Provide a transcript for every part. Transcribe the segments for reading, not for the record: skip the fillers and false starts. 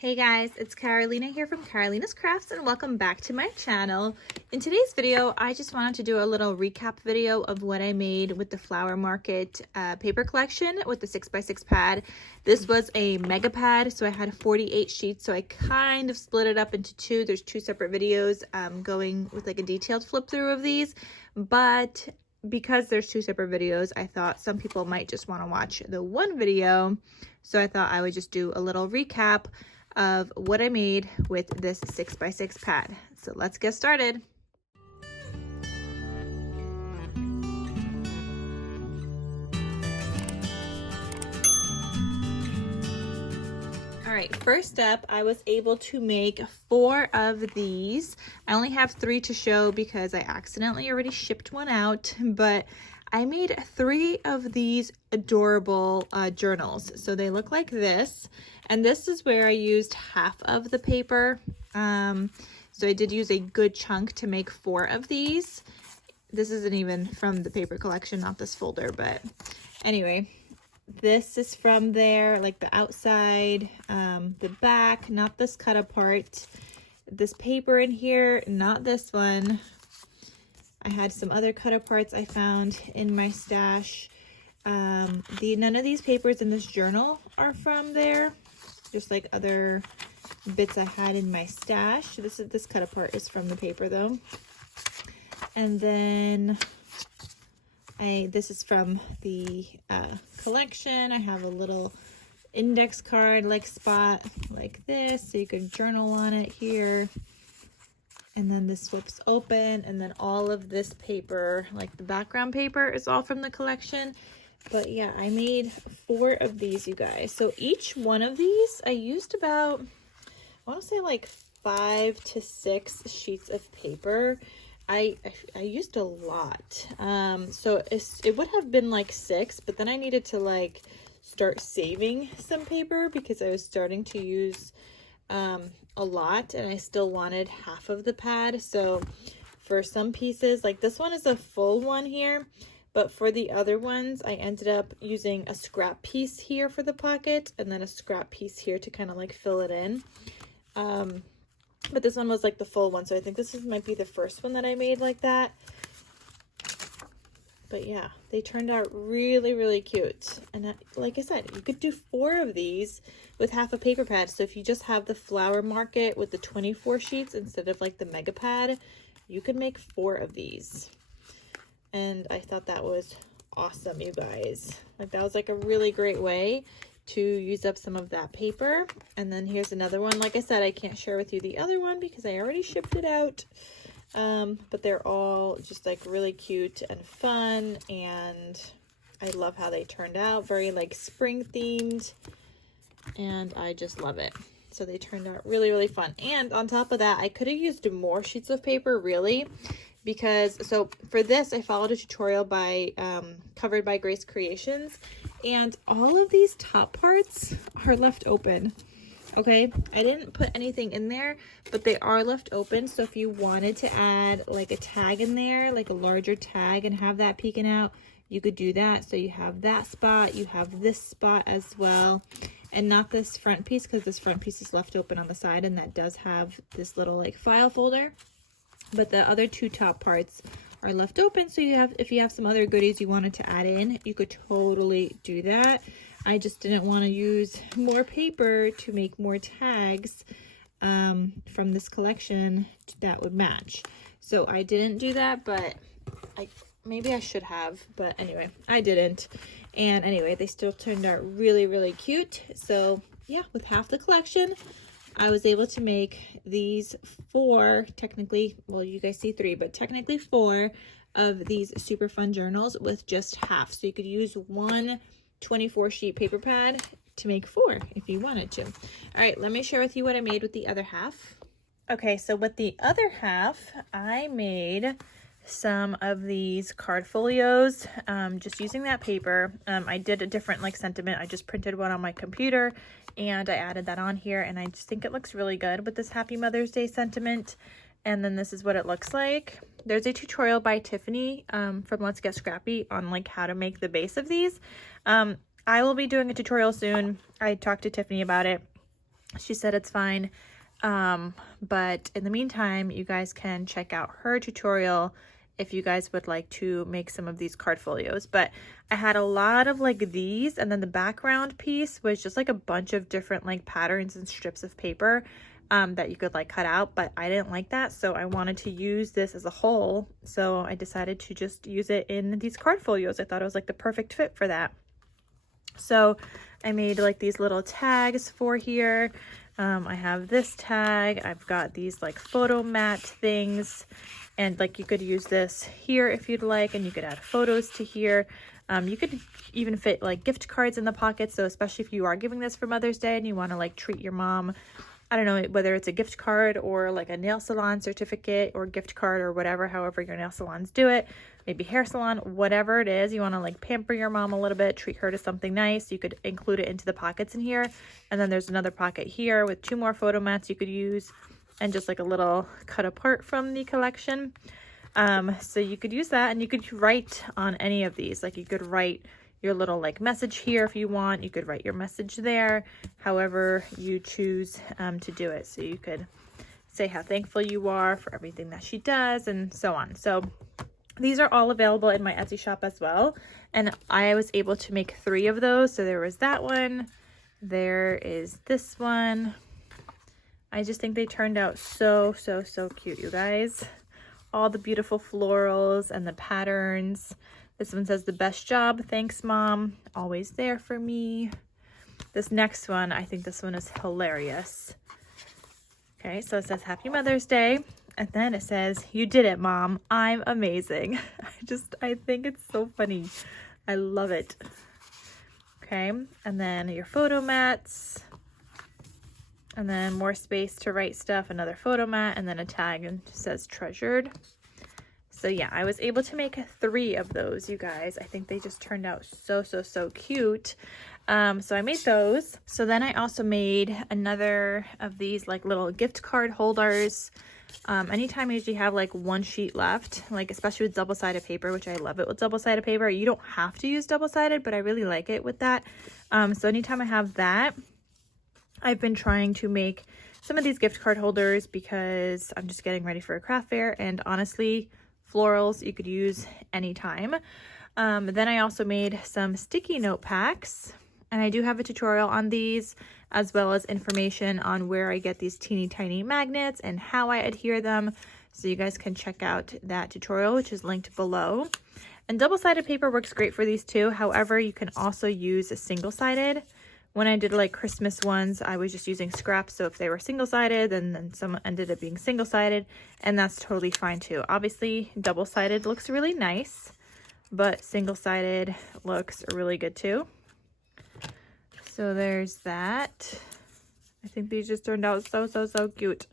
Hey guys, it's Carolina here from KarolinasKrafts and welcome back to my channel. In today's video, I just wanted to do a little recap video of what I made with the Flower Market paper collection with the 6x6 pad. This was a mega pad, so I had 48 sheets, so I kind of split it up into two. There's two separate videos going with like a detailed flip through of these, but because there's two separate videos, I thought some people might just want to watch the one video, so I thought I would just do a little recap of what I made with this 6x6 pad. So let's get started. All right, first up, I was able to make 4 of these. I only have 3 to show because I accidentally already shipped one out, but I made 3 of these adorable journals. So they look like this, and this is where I used half of the paper. So I did use a good chunk to make 4 of these. This isn't even from the paper collection, not this folder, but anyway, this is from there, like the outside, the back, not this cut apart. This paper in here, not this one. I had some other cut aparts I found in my stash. None of these papers in this journal are from there, just like other bits I had in my stash. This cut apart is from the paper though. And then this is from the collection. I have a little index card like spot like this, so you could journal on it here. And then this flips open, and then all of this paper, like the background paper, is all from the collection. But yeah, I made 4 of these, you guys. So each one of these, I used about, I want to say like 5 to 6 sheets of paper. I used a lot. So it would have been like 6, but then I needed to like start saving some paper because I was starting to use a lot, and I still wanted half of the pad. So for some pieces, like this one is a full one here, but for the other ones I ended up using a scrap piece here for the pocket and then a scrap piece here to kind of like fill it in. But this one was like the full one, so I think might be the first one that I made like that. But yeah, they turned out really, really cute. And like I said, you could do 4 of these with half a paper pad. So if you just have the Flower Market with the 24 sheets instead of like the mega pad, you could make 4 of these. And I thought that was awesome, you guys. Like that was like a really great way to use up some of that paper. And then here's another one. Like I said, I can't share with you the other one because I already shipped it out. But they're all just like really cute and fun, and I love how they turned out, very like spring themed, and I just love it. So they turned out really, really fun. And on top of that, I could have used more sheets of paper really, because so for this I followed a tutorial by Covered by Grace Creations, and all of these top parts are left open. Okay, I didn't put anything in there, but they are left open. So if you wanted to add like a tag in there, like a larger tag, and have that peeking out, you could do that. So you have that spot, you have this spot as well, and not this front piece, because this front piece is left open on the side, and that does have this little like file folder. But the other 2 top parts are left open. So you have, if you have some other goodies you wanted to add in, you could totally do that. I just didn't want to use more paper to make more tags from this collection that would match. So I didn't do that, but maybe I should have, but anyway, I didn't. And anyway, they still turned out really, really cute. So yeah, with half the collection, I was able to make these 4, technically, well, you guys see 3, but technically 4 of these super fun journals with just half. So you could use one 24 sheet paper pad to make 4 if you wanted to. All right, let me share with you what I made with the other half. Okay, so with the other half, I made some of these card folios, just using that paper. I did a different like sentiment. I just printed one on my computer and I added that on here, and I just think it looks really good with this Happy Mother's Day sentiment. And then this is what it looks like. There's a tutorial by Tiffany from Let's Get Scrappy on like how to make the base of these. I will be doing a tutorial soon. I talked to Tiffany about it. She said it's fine. But in the meantime, you guys can check out her tutorial if you guys would like to make some of these card folios. But I had a lot of like these, and then the background piece was just like a bunch of different like patterns and strips of paper that you could like cut out, but I didn't like that, so I wanted to use this as a whole, so I decided to just use it in these card folios. I thought it was like the perfect fit for that. So I made like these little tags for here. I have this tag, I've got these like photo mat things, and like you could use this here if you'd like, and you could add photos to here. You could even fit like gift cards in the pocket, so especially if you are giving this for Mother's Day and you want to like treat your mom, I don't know, whether it's a gift card or like a nail salon certificate or gift card or whatever, however your nail salons do it, maybe hair salon, whatever it is, you want to like pamper your mom a little bit, treat her to something nice, you could include it into the pockets in here. And then there's another pocket here with 2 more photo mats you could use, and just like a little cut apart from the collection. So you could use that, and you could write on any of these. Like you could write your little like message here if you want, you could write your message there, however you choose to do it. So you could say how thankful you are for everything that she does, and so on. So these are all available in my Etsy shop as well, and I was able to make 3 of those. So there was that one, there is this one. I just think they turned out so cute, you guys. All the beautiful florals and the patterns. This one says, "The best job. Thanks, Mom. Always there for me." This next one, I think this one is hilarious. Okay, so it says, "Happy Mother's Day." And then it says, "You did it, Mom. I'm amazing." I think it's so funny. I love it. Okay, and then your photo mats. And then more space to write stuff, another photo mat, and then a tag and it says "treasured." So yeah, I was able to make 3 of those, you guys. I think they just turned out so cute. So I made those. So then I also made another of these like little gift card holders. Anytime I usually have like 1 sheet left, like especially with double-sided paper, which I love it with double-sided paper. You don't have to use double-sided, but I really like it with that. So anytime I have that, I've been trying to make some of these gift card holders because I'm just getting ready for a craft fair, and honestly, florals you could use anytime. Then I also made some sticky note packs, and I do have a tutorial on these, as well as information on where I get these teeny tiny magnets and how I adhere them. So you guys can check out that tutorial, which is linked below. And double-sided paper works great for these too. However, you can also use a single-sided. When I did like Christmas ones, I was just using scraps. So if they were single-sided, then some ended up being single-sided, and that's totally fine too. Obviously, double-sided looks really nice, but single-sided looks really good too. So there's that. I think these just turned out so cute.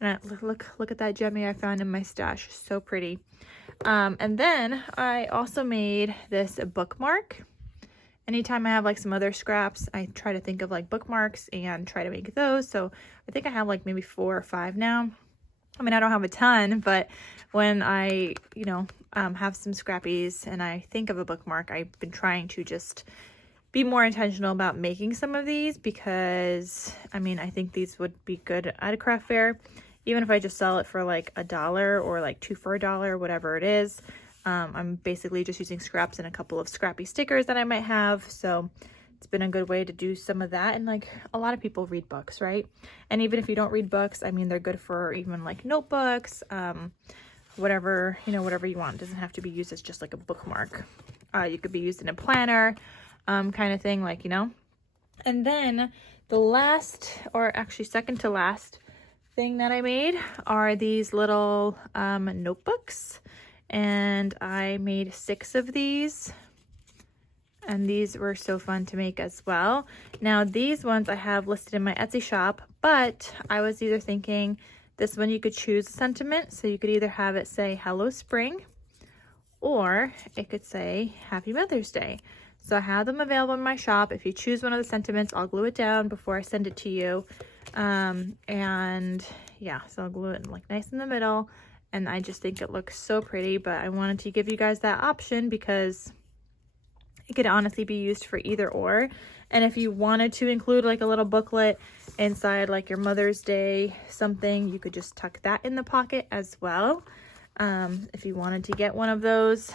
And look at that gemmie I found in my stash. So pretty. And then I also made this bookmark. Anytime I have like some other scraps, I try to think of like bookmarks and try to make those. So I think I have like maybe 4 or 5 now. I mean, I don't have a ton, but when I, have some scrappies and I think of a bookmark, I've been trying to just be more intentional about making some of these, because I mean, I think these would be good at a craft fair, even if I just sell it for like $1 or like 2 for $1, whatever it is. I'm basically just using scraps and a couple of scrappy stickers that I might have. So it's been a good way to do some of that. And like a lot of people read books, right? And even if you don't read books, I mean, they're good for even like notebooks, whatever, whatever you want. It doesn't have to be used as just like a bookmark. You could be used in a planner, kind of thing, like, And then the last, or actually second to last thing that I made are these little notebooks. And I made 6 of these, and these were so fun to make as well. Now these ones I have listed in my Etsy shop, but I was either thinking this one you could choose a sentiment, so you could either have it say "Hello Spring," or it could say "Happy Mother's Day." So I have them available in my shop. If you choose one of the sentiments, I'll glue it down before I send it to you. And yeah, so I'll glue it like nice in the middle. And I just think it looks so pretty, but I wanted to give you guys that option because it could honestly be used for either or. And if you wanted to include like a little booklet inside like your Mother's Day something, you could just tuck that in the pocket as well, if you wanted to get one of those.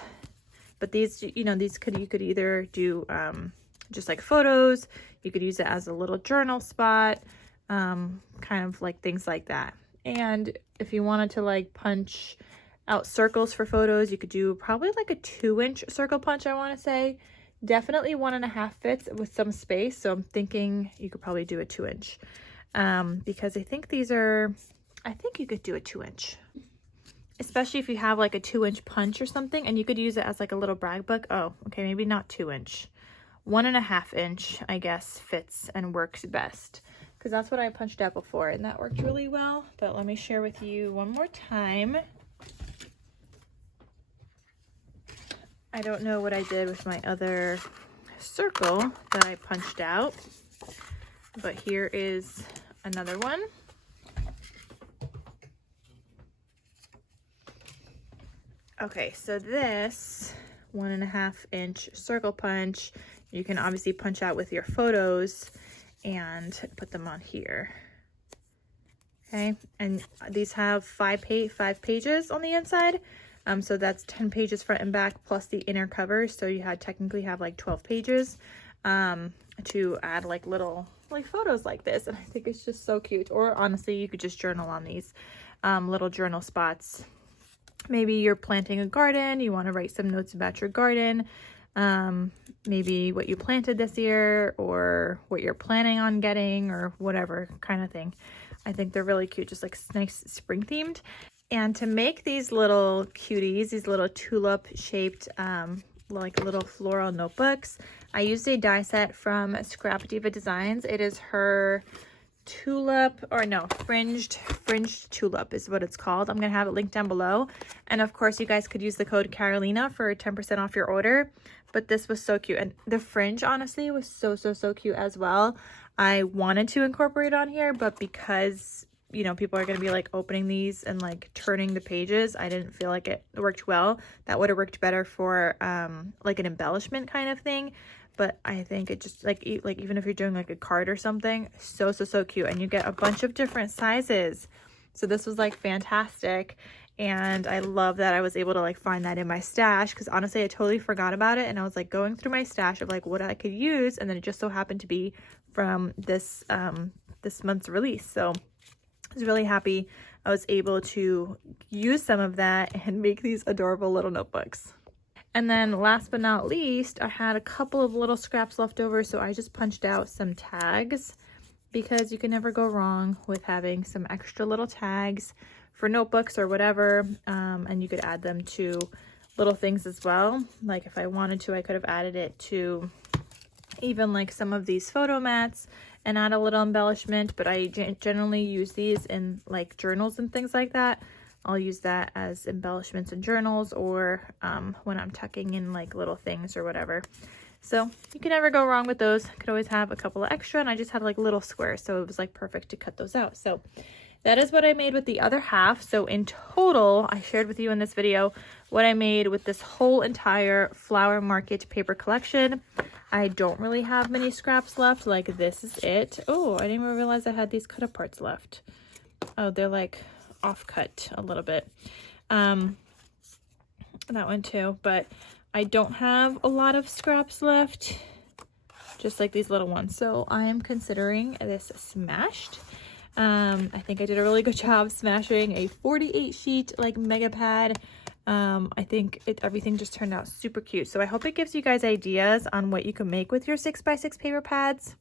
But these, you know, you could either do just like photos, you could use it as a little journal spot, kind of like things like that. And if you wanted to like punch out circles for photos, you could do probably like a 2-inch circle punch, I want to say. Definitely 1.5 fits with some space, so I'm thinking you could probably do a 2-inch, because I think you could do a 2-inch, especially if you have like a 2-inch punch or something, and you could use it as like a little brag book. Oh, okay, maybe not 2-inch, 1.5 inch, I guess, fits and works best, because that's what I punched out before, and that worked really well. But let me share with you one more time. I don't know what I did with my other circle that I punched out, but here is another one. Okay, so this 1.5 inch circle punch, you can obviously punch out with your photos and put them on here. Okay, and these have 5 pages on the inside. So that's 10 pages front and back plus the inner cover. So you technically have like 12 pages to add like little like photos like this. And I think it's just so cute. Or honestly, you could just journal on these little journal spots. Maybe you're planting a garden, you want to write some notes about your garden, maybe what you planted this year or what you're planning on getting or whatever kind of thing. I think they're really cute, just like nice spring themed. And to make these little cuties, these little tulip shaped like little floral notebooks, I used a die set from Scrap Diva Designs. It is her tulip, or no, fringed tulip is what it's called. I'm gonna have it linked down below, and of course you guys could use the code Carolina for 10% off your order. But this was so cute, and the fringe honestly was so cute as well. I wanted to incorporate on here, but because you know people are going to be like opening these and like turning the pages, I didn't feel like it worked well. That would have worked better for like an embellishment kind of thing. But I think it just like even if you're doing like a card or something, so cute, and you get a bunch of different sizes. So this was like fantastic, and I love that I was able to like find that in my stash, because honestly I totally forgot about it, and I was like going through my stash of like what I could use, and then it just so happened to be from this this month's release. So I was really happy I was able to use some of that and make these adorable little notebooks. And then last but not least, I had a couple of little scraps left over, so I just punched out some tags, because you can never go wrong with having some extra little tags for notebooks or whatever. And you could add them to little things as well. Like if I wanted to, I could have added it to even like some of these photo mats and add a little embellishment, but I generally use these in like journals and things like that. I'll use that as embellishments in journals, or when I'm tucking in like little things or whatever. So you can never go wrong with those. Could always have a couple of extra, and I just had like little squares, so it was like perfect to cut those out. So that is what I made with the other half. So in total, I shared with you in this video what I made with this whole entire flower market paper collection. I don't really have many scraps left. Like this is it. Oh, I didn't even realize I had these cut up parts left. Oh, they're like off cut a little bit. That one too, but I don't have a lot of scraps left, just like these little ones. So I am considering this smashed. I think I did a really good job smashing a 48 sheet like mega pad. I think everything just turned out super cute. So I hope it gives you guys ideas on what you can make with your 6x6 paper pads.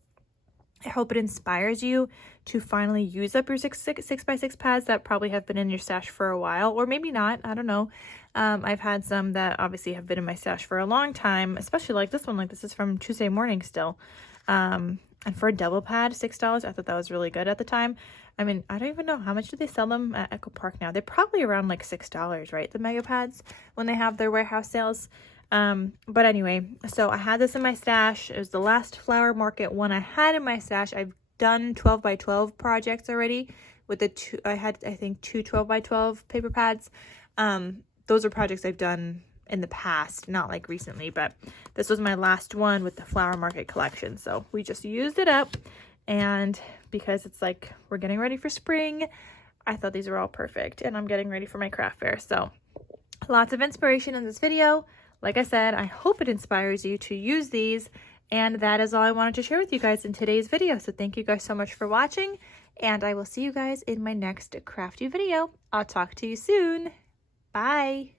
I hope it inspires you to finally use up your 6x6 pads that probably have been in your stash for a while, or maybe not, I don't know. I've had some that obviously have been in my stash for a long time, especially like this one. Like this is from Tuesday Morning still. And for a double pad, $6, I thought that was really good at the time. I mean, I don't even know how much do they sell them at Echo Park now. They're probably around like $6, right? The mega pads when they have their warehouse sales. But anyway, so I had this in my stash. It was the last flower market one I had in my stash. I've done 12 by 12 projects already with the two. I had, I think, 2 12 by 12 paper pads. Those are projects I've done in the past, not like recently, but this was my last one with the flower market collection. So we just used it up, and because it's like we're getting ready for spring. I thought these were all perfect, and I'm getting ready for my craft fair. So lots of inspiration in this video. Like I said, I hope it inspires you to use these, and that is all I wanted to share with you guys in today's video. So thank you guys so much for watching, and I will see you guys in my next crafty video. I'll talk to you soon. Bye.